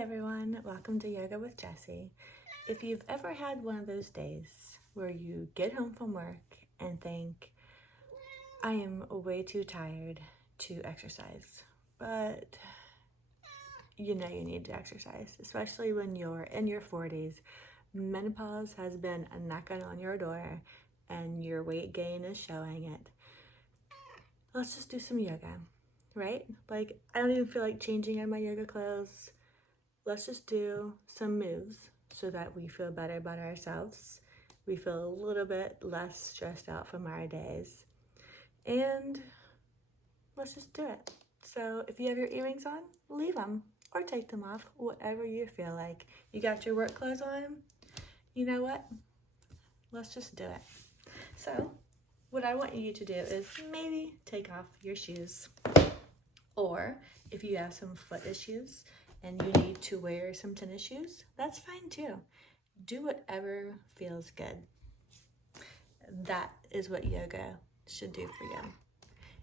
everyone, welcome to Yoga with Jessie. If you've ever had one of those days where you get home from work and think, I am way too tired to exercise, but you know you need to exercise, especially when you're in your 40s, menopause has been knocking on your door and your weight gain is showing it. Let's just do some yoga, right? Like, I don't even feel like changing in my yoga clothes. Let's just do some moves so that we feel better about ourselves. We feel a little bit less stressed out from our days. And let's just do it. So if you have your earrings on, leave them or take them off, whatever you feel like. You got your work clothes on? You know what? Let's just do it. So what I want you to do is maybe take off your shoes. Or if you have some foot issues, and you need to wear some tennis shoes, that's fine too. Do whatever feels good. That is what yoga should do for you.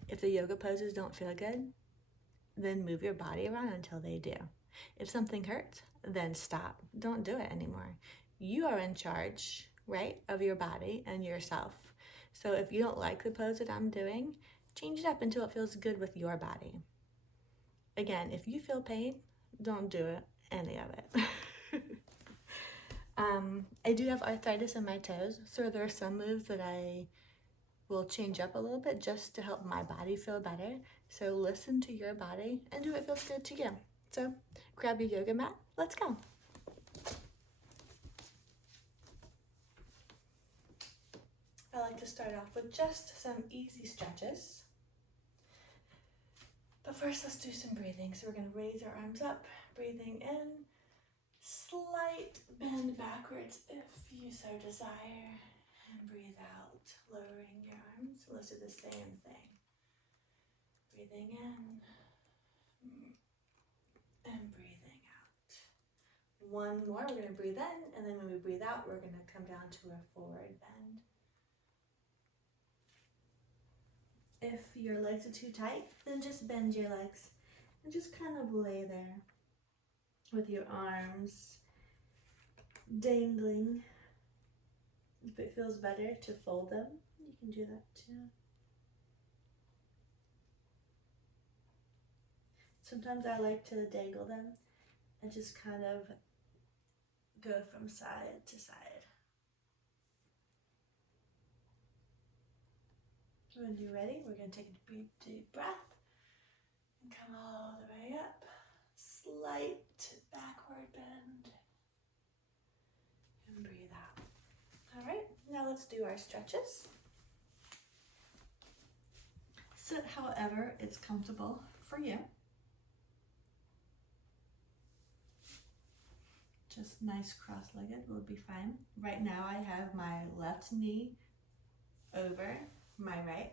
If the yoga poses don't feel good, then move your body around until they do. If something hurts, then stop. Don't do it anymore. You are in charge, right, of your body and yourself. So if you don't like the pose that I'm doing, change it up until it feels good with your body. Again, if you feel pain, don't do it, any of it. I do have arthritis in my toes, so there are some moves that I will change up a little bit just to help my body feel better. So listen to your body and do what feels good to you. So grab your yoga mat, let's go. I like to start off with just some easy stretches. But first, let's do some breathing. So we're going to raise our arms up, breathing in, slight bend backwards if you so desire, and breathe out, lowering your arms. So let's do the same thing. Breathing in and breathing out. One more, we're going to breathe in, and then when we breathe out, we're going to come down to a forward bend. If your legs are too tight, then just bend your legs and just kind of lay there with your arms dangling. If it feels better to fold them, you can do that too. Sometimes I like to dangle them and just kind of go from side to side. When you're ready, we're going to take a deep breath and come all the way up. Slight backward bend and breathe out. All right, now let's do our stretches. Sit however it's comfortable for you. Just nice cross-legged will be fine. Right now I have my left knee over my right.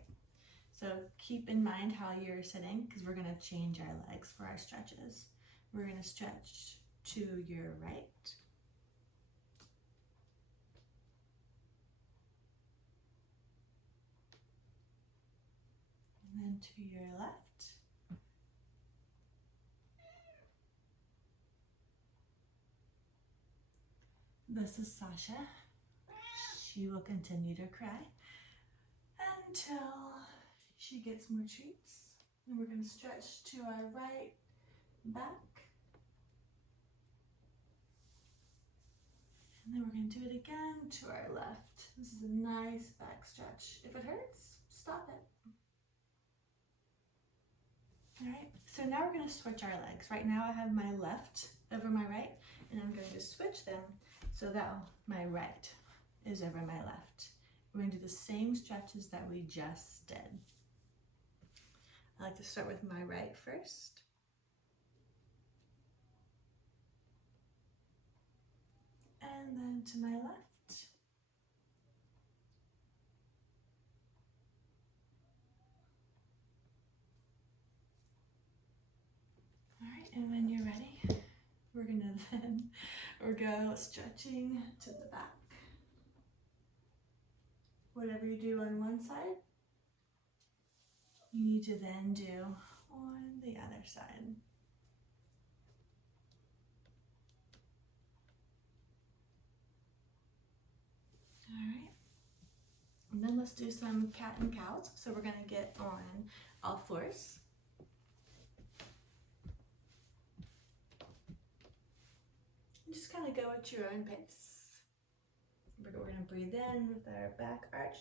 So keep in mind how you're sitting because we're going to change our legs for our stretches. We're going to stretch to your right. And then to your left. This is Sasha. She will continue to cry until she gets more treats. And we're going to stretch to our right back. And then we're going to do it again to our left. This is a nice back stretch. If it hurts, stop it. All right, so now we're going to switch our legs. Right now I have my left over my right, and I'm going to switch them so that my right is over my left. We're going to do the same stretches that we just did. I like to start with my right first. And then to my left. All right, and when you're ready, we're going to then go stretching to the back. Whatever you do on one side, you need to then do on the other side. then let's do some cat and cows. So we're gonna get on all fours. Just kind of go at your own pace. We're gonna breathe in with our back arch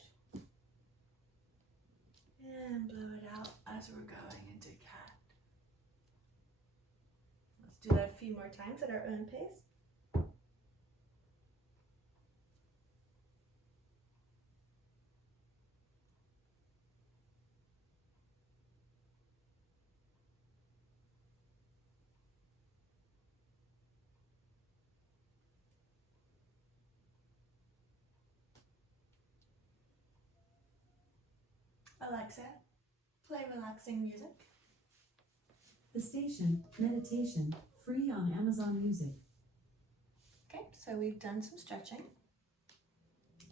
and blow it out as we're going into cat. Let's do that a few more times at our own pace. Alexa, play relaxing music. The station, meditation, free on Amazon Music. Okay, so we've done some stretching.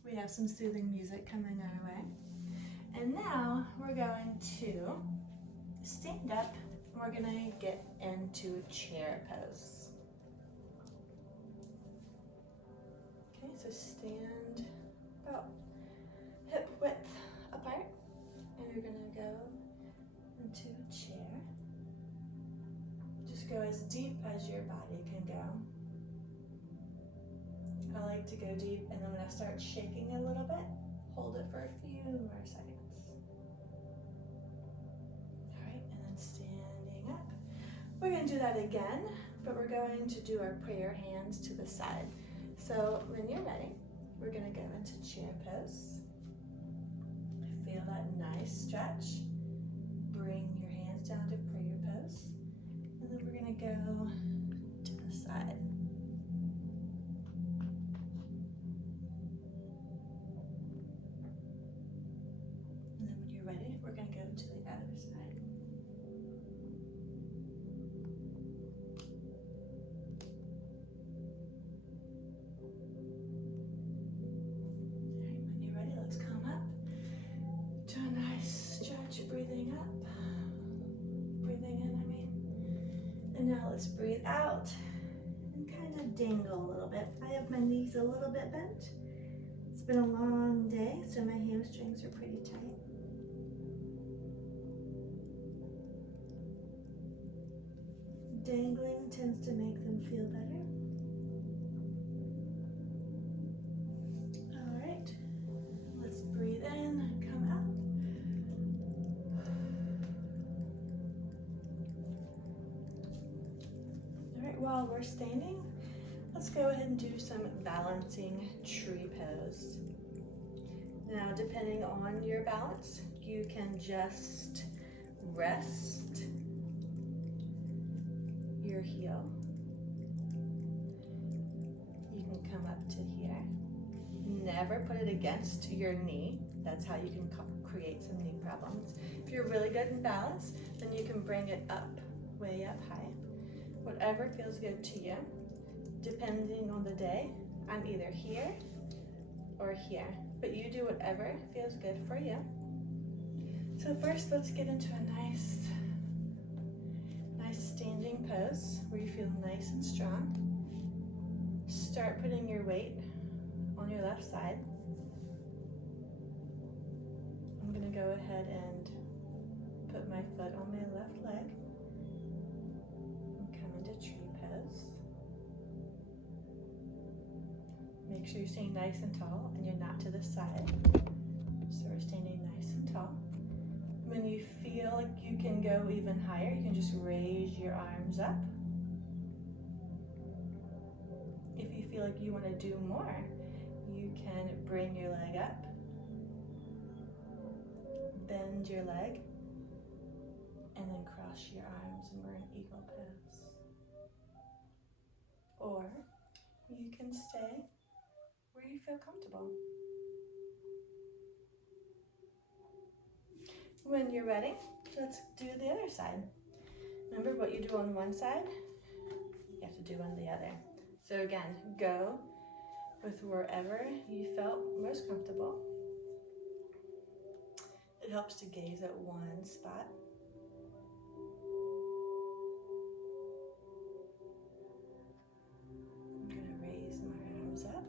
We have some soothing music coming our way. And now we're going to stand up and we're gonna get into chair pose. Okay, so stand about hip width apart and you're gonna go into a chair. Just go as deep as your body can go. I like to go deep, and then when I start shaking a little bit, hold it for a few more seconds. All right, and then standing up. We're gonna do that again, but we're going to do our prayer hands to the side. So when you're ready, we're gonna go into chair pose. Feel that nice stretch. Bring your hands down to prayer pose. And then we're gonna go to the side. And then when you're ready, we're gonna go to the other side. All right, when you're ready, let's come up. Do a nice stretch, breathing up. Breathing in, I mean. And now let's breathe out and kind of dangle a little bit. I have my knees a little bit bent. It's been a long day, so my hamstrings are pretty tight. Dangling tends to make them feel better. All right, let's breathe in and come out. All right, while we're standing, let's go ahead and do some balancing tree pose. Now, depending on your balance, you can just rest your heel. You can come up to here. Never put it against your knee. That's how you can create some knee problems. If you're really good in balance, then you can bring it up, way up high. Whatever feels good to you. Depending on the day, I'm either here or here, but you do whatever feels good for you. So first, let's get into a nice standing pose where you feel nice and strong. Start putting your weight on your left side. I'm gonna go ahead and put my foot on my left leg and come into tree pose. Make sure you're staying nice and tall and you're not to the side. So we're standing nice and tall. When you feel like you can go even higher, you can just raise your arms up. If you feel like you want to do more, you can bring your leg up, bend your leg, and then cross your arms and we're in eagle pose. Or you can stay where you feel comfortable. When you're ready, let's do the other side. Remember, what you do on one side, you have to do on the other. So again, go with wherever you felt most comfortable. It helps to gaze at one spot. I'm gonna raise my arms up.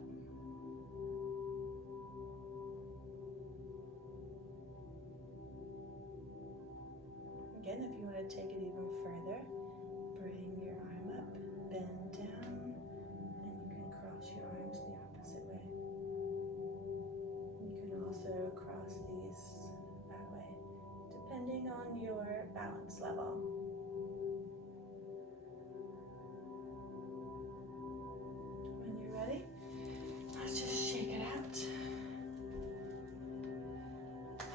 again, if you want to take it even further, bring your arm up, bend down, and you can cross your arms the opposite way. You can also cross these that way, depending on your balance level. When you're ready, let's just shake it out.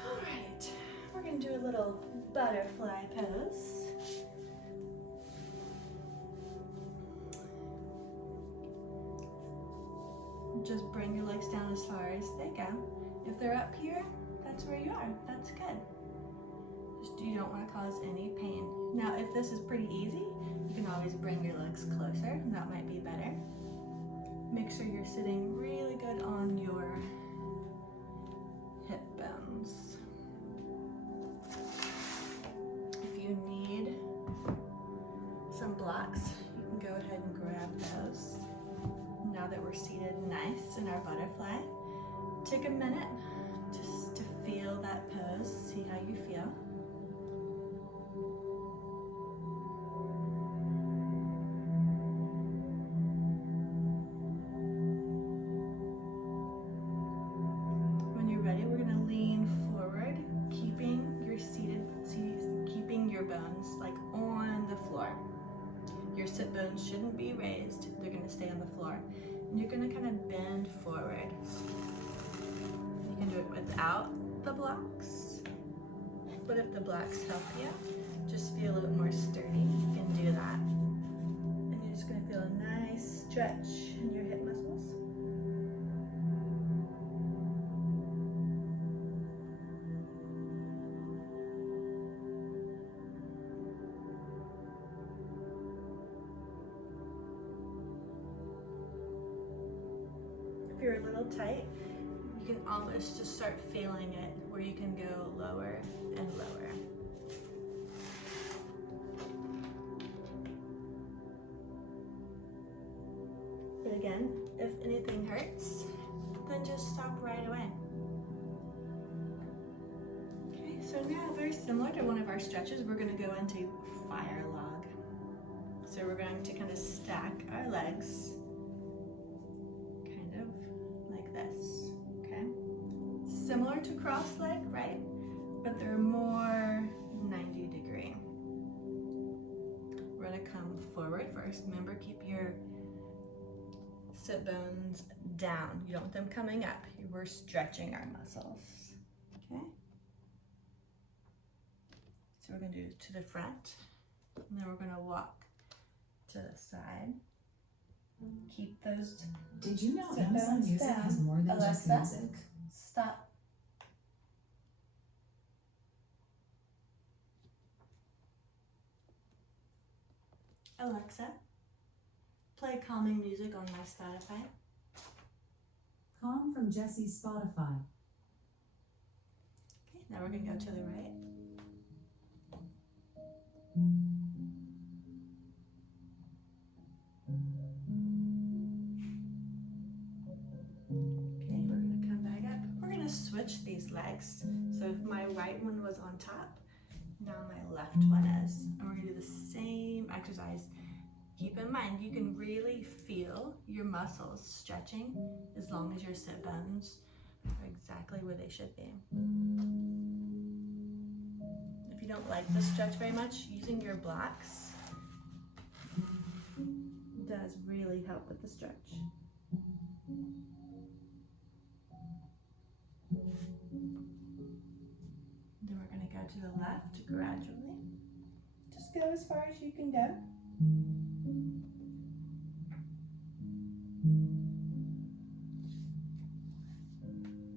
All right, we're gonna do a little butterfly pose. Just bring your legs down as far as they go. If they're up here, that's where you are. That's good. Just you don't want to cause any pain. Now, if this is pretty easy, you can always bring your legs closer, and that might be better. Make sure you're sitting really good on your hip bones. If you need some blocks, you can go ahead and grab those. Now that we're seated nice in our butterfly, take a minute just to feel that pose, see how you feel. When you're ready, we're gonna lean forward, keeping your bones like on the floor. Your sit bones shouldn't be raised, they're gonna stay on the floor. And you're gonna kind of bend forward. You can do it without the blocks, but if the blocks help you, just feel a little more sturdy, you can do that. And you're just gonna feel a nice stretch in your hip muscles. If you're a little tight, you can almost just start feeling it where you can go lower and lower. But again, if anything hurts, then just stop right away. Okay, so now very similar to one of our stretches, we're going to go into fire log. So we're going to kind of stack our legs this, okay? Similar to cross leg, right? But they're more 90 degree. We're gonna come forward first. Remember, keep your sit bones down. You don't want them coming up. We're stretching our muscles, okay? So we're gonna do to the front, and then we're gonna walk to the side. Keep those. Did you know Amazon Music has more than just music? Stop. Alexa, play calming music on my Spotify. Calm from Jesse's Spotify. Okay, now we're gonna go to the right. Switch these legs. So if my right one was on top, now my left one is. And we're gonna do the same exercise. Keep in mind, you can really feel your muscles stretching as long as your sit bones are exactly where they should be. If you don't like the stretch very much, using your blocks does really help with the stretch. Then we're going to go to the left gradually. Just go as far as you can go.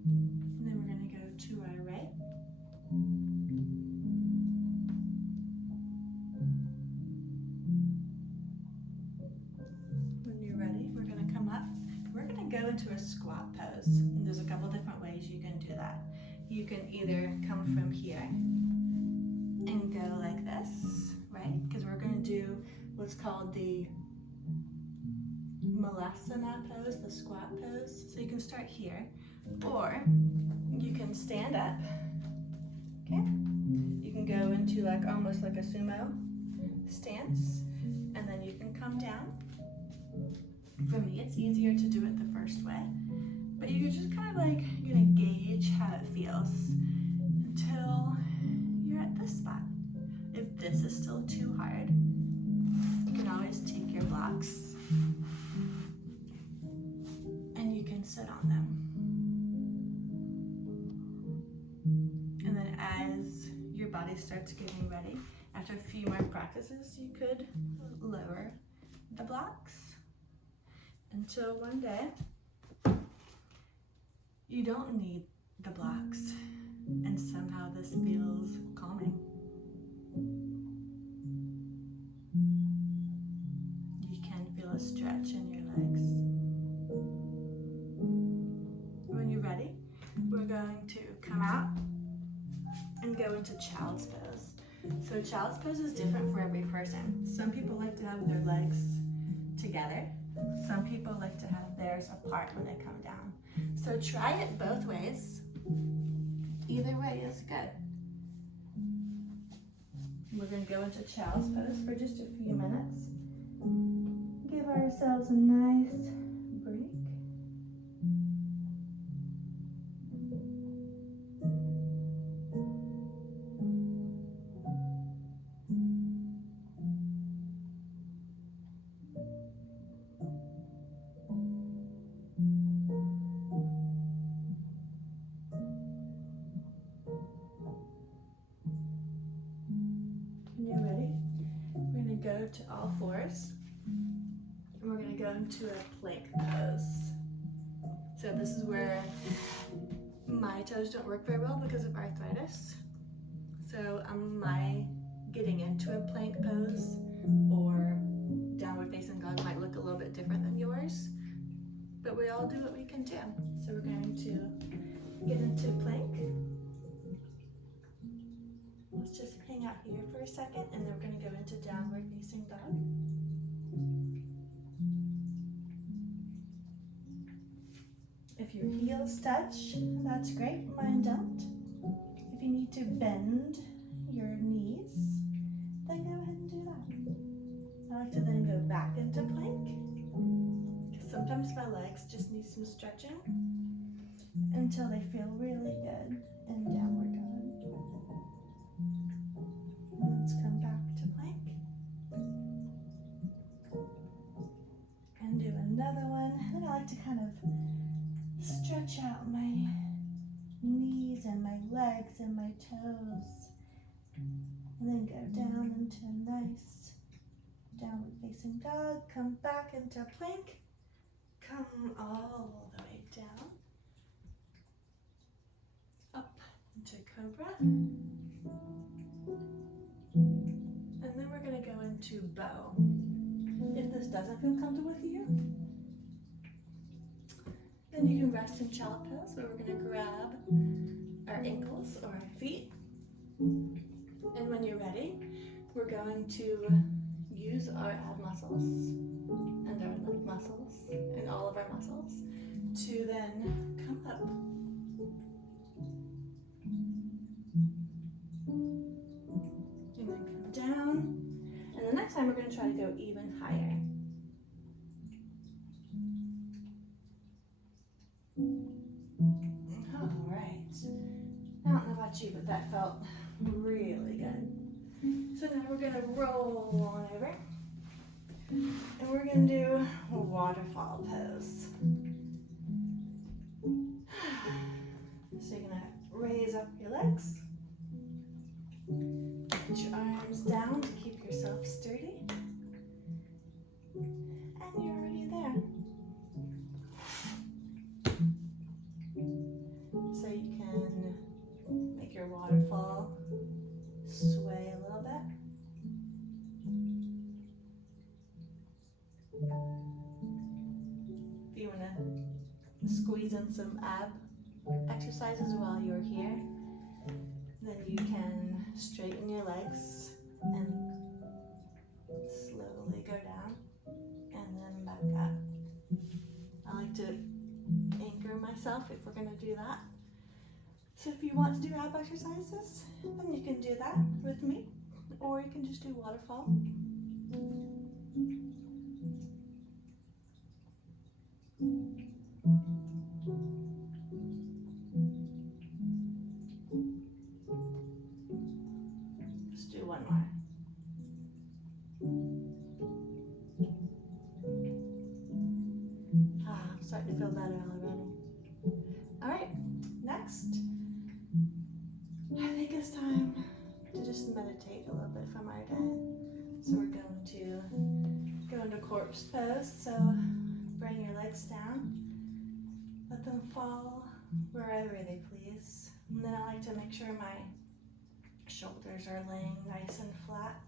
And then we're going to go to our right. When you're ready, we're going to come up. We're going to go into a squat pose. And there's a couple different ways you can do that. You can either come from here and go like this, right? Because we're going to do what's called the Malasana pose, the squat pose. So you can start here, or you can stand up Okay, you can go into like almost like a sumo stance, and then you can come down. For me, it's easier to do it the first way, but you're just kind of like gonna gauge how it feels until you're at this spot. If this is still too hard, you can always take your blocks and you can sit on them. And then as your body starts getting ready, after a few more practices, you could lower the blocks until one day you don't need the blocks and somehow this feels calming. You can feel a stretch in your legs. When you're ready, we're going to come out and go into child's pose. So child's pose is different for every person. Some people like to have their legs together. Some people like to have theirs apart when they come down. So try it both ways. Either way is good. We're going to go into child's pose for just a few minutes. Give ourselves a nice break. When you're ready, we're going to go to all fours. And we're going to go into a plank pose. So this is where my toes don't work very well because of arthritis. So my getting into a plank pose or downward facing dog might look a little bit different than yours, but we all do what we can do. So we're going to get into plank. Let's just hang out here for a second, and then we're going to go into downward facing dog. If your heels touch, that's great. Mine don't. If you need to bend your knees, then go ahead and do that. I like to then go back into plank, because sometimes my legs just need some stretching until they feel really good in downward dog. Let's come back to plank and do another one. And I like to kind of stretch out my knees and my legs and my toes, and then go down into a nice downward facing dog. Come back into plank. Come all the way down. Up into cobra. And then we're going to go into bow. If this doesn't feel comfortable with you, then you can rest in child pose, where we're going to grab our ankles or our feet. And when you're ready, we're going to use our ab muscles and our leg muscles and all of our muscles to then come up. And then come down. And the next time we're going to try to go even higher. All right. I don't know about you, but that felt really good. So now we're going to roll on over. And we're going to do a waterfall pose. So you're going to raise up your legs. Put your arms down to keep yourself sturdy. And you're already there. So you can make your waterfall sway a little bit. If you want to squeeze in some ab exercises while you're here, then you can straighten your legs and slowly go down and then back up. I like to anchor myself if we're going to do that. So if you want to do ab exercises, then you can do that with me, or you can just do waterfall. Let's do one more. I'm starting to feel better already. All right, next, I think it's time to just meditate a little bit from our day. So we're going to go into corpse pose. So bring your legs down, let them fall wherever they please. And then I like to make sure my shoulders are laying nice and flat.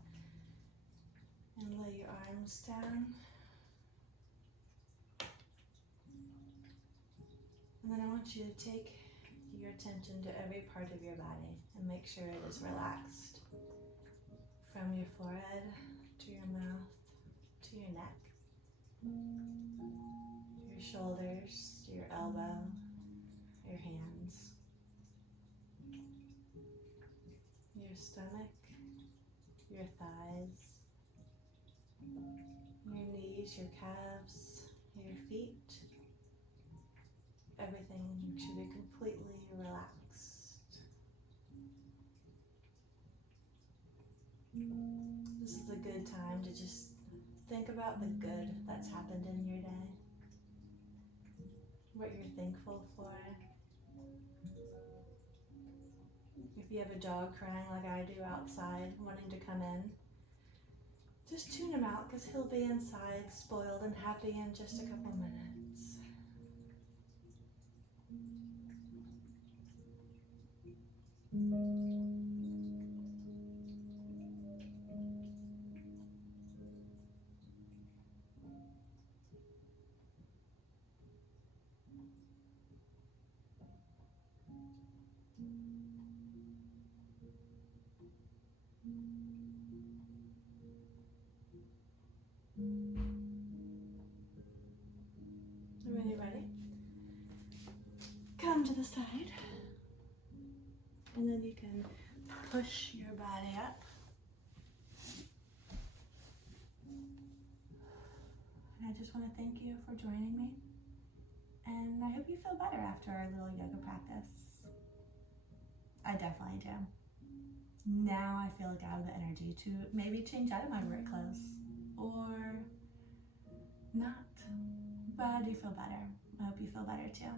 And lay your arms down. And then I want you to take your attention to every part of your body and make sure it is relaxed. From your forehead to your mouth to your neck, your shoulders to your elbow, your hands, your stomach, your thighs, your knees, your calves, your feet. Everything should be completely relaxed. This is a good time to just think about the good that's happened in your day, what you're thankful for. If you have a dog crying like I do outside, wanting to come in, just tune him out because he'll be inside, spoiled and happy in just a couple minutes. When you're ready, come to the side, and then you can push your body up. And I just want to thank you for joining me, and I hope you feel better after our little yoga practice. I definitely do. Now I feel like I have the energy to maybe change out of my work clothes, or not, but I do feel better. I hope you feel better too.